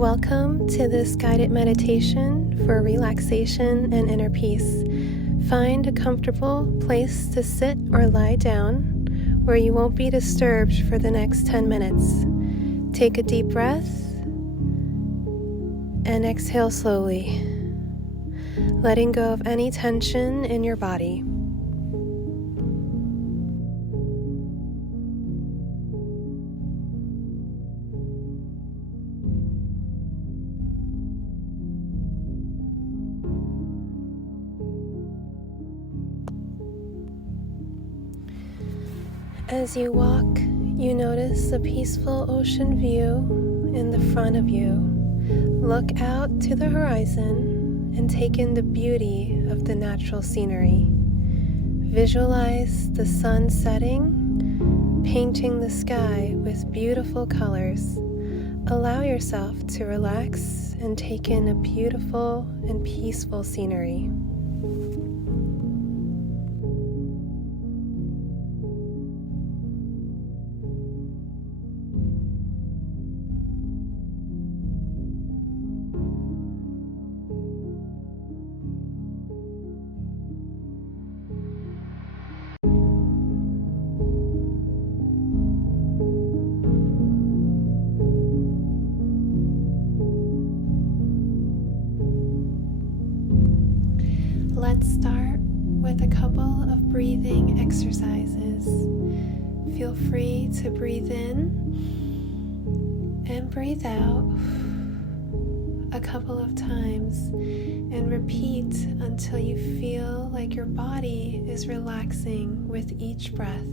Welcome to this guided meditation for relaxation and inner peace. Find a comfortable place to sit or lie down where you won't be disturbed for the next 10 minutes. Take a deep breath and exhale slowly, letting go of any tension in your body. As you walk, you notice a peaceful ocean view in the front of you. Look out to the horizon and take in the beauty of the natural scenery. Visualize the sun setting, painting the sky with beautiful colors. Allow yourself to relax and take in a beautiful and peaceful scenery. Let's start with a couple of breathing exercises. Feel free to breathe in and breathe out a couple of times and repeat until you feel like your body is relaxing with each breath.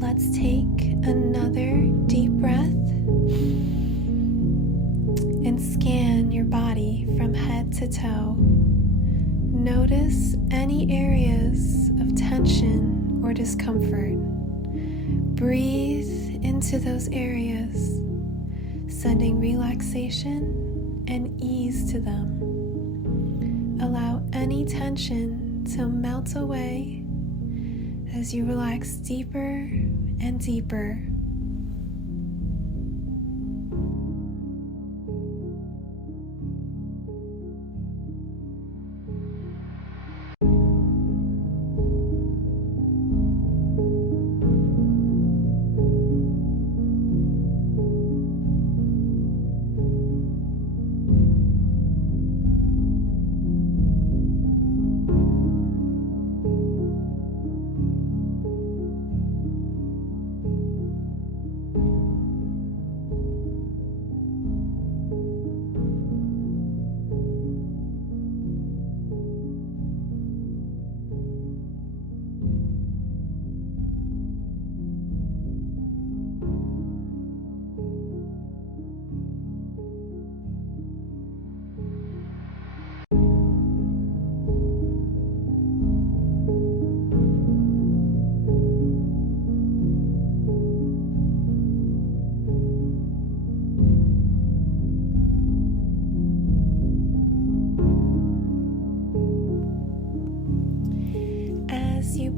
Let's take another deep breath and scan your body from head to toe. Notice any areas of tension or discomfort. Breathe into those areas, sending relaxation and ease to them. Allow any tension to melt away as you relax deeper and deeper.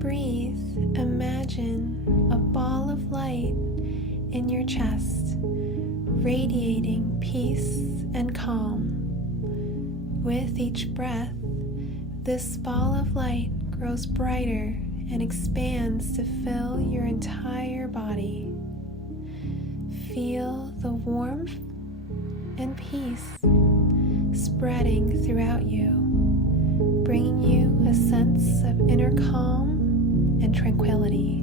breathe, imagine a ball of light in your chest, radiating peace and calm. With each breath, this ball of light grows brighter and expands to fill your entire body. Feel the warmth and peace spreading throughout you, bringing you a sense of inner calm and tranquility.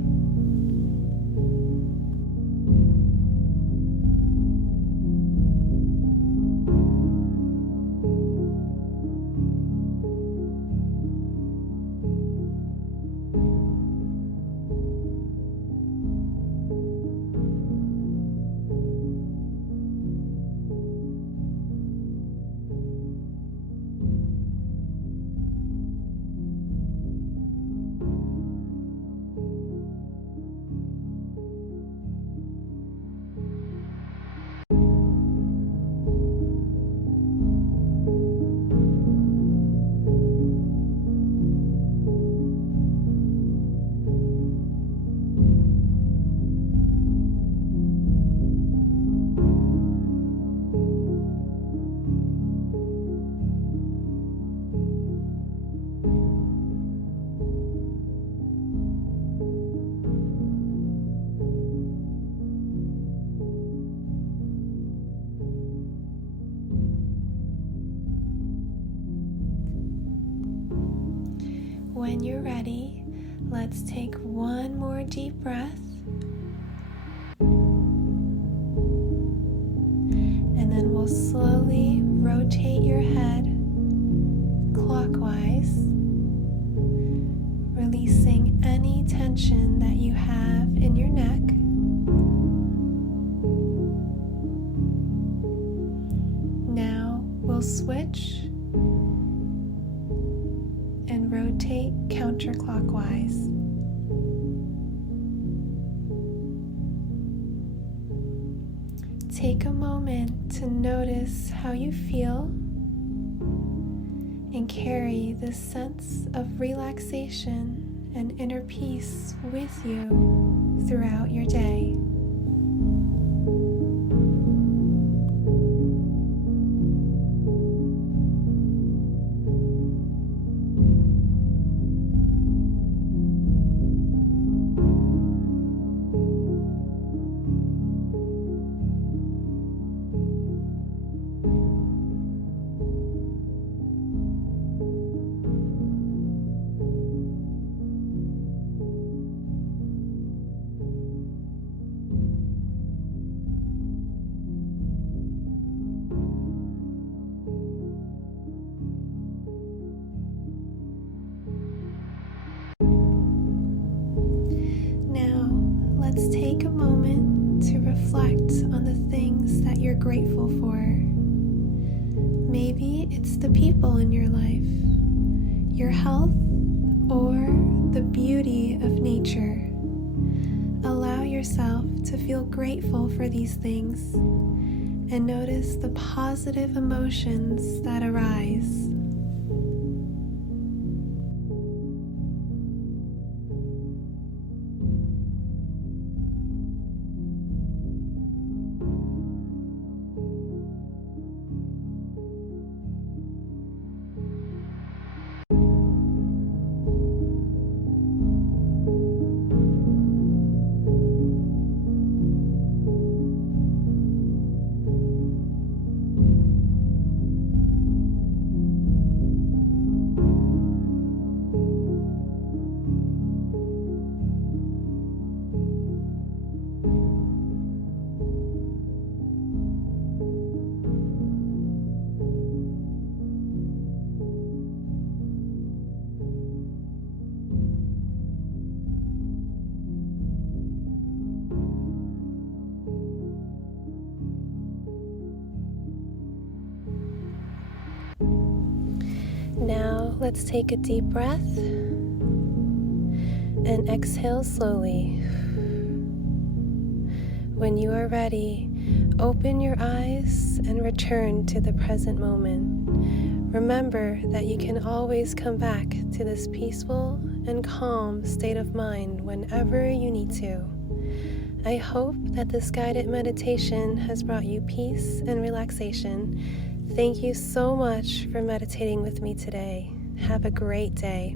When you're ready, let's take one more deep breath. And then we'll slowly rotate your head clockwise, releasing any tension that you have in your neck. Now we'll switch and rotate counterclockwise. Take a moment to notice how you feel and carry this sense of relaxation and inner peace with you throughout your day. Let's take a moment to reflect on the things that you're grateful for. Maybe it's the people in your life, your health, or the beauty of nature. Allow yourself to feel grateful for these things and notice the positive emotions that arise. Now let's take a deep breath and exhale slowly. When you are ready, open your eyes and return to the present moment, Remember that you can always come back to this peaceful and calm state of mind whenever you need to. I hope that this guided meditation has brought you peace and relaxation. Thank you so much for meditating with me today. Have a great day.